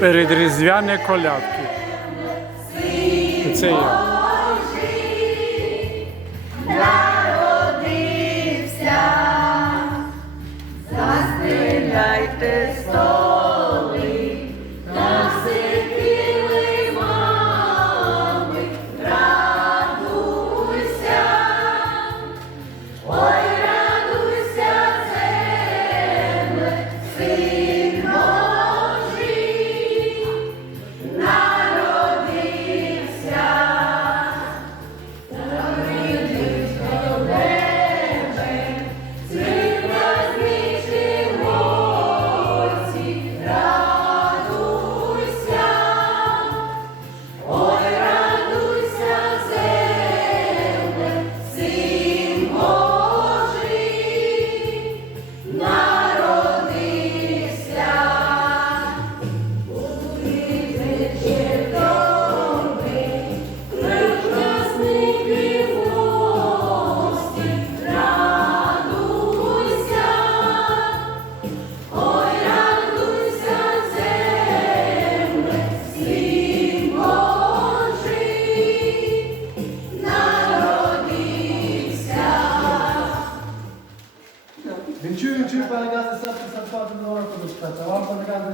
передрізвяні колядки. І це я. Народився, застріляйте сто. Ключуючи перенести все це ситуацію до року до спеца. Вам повідомляти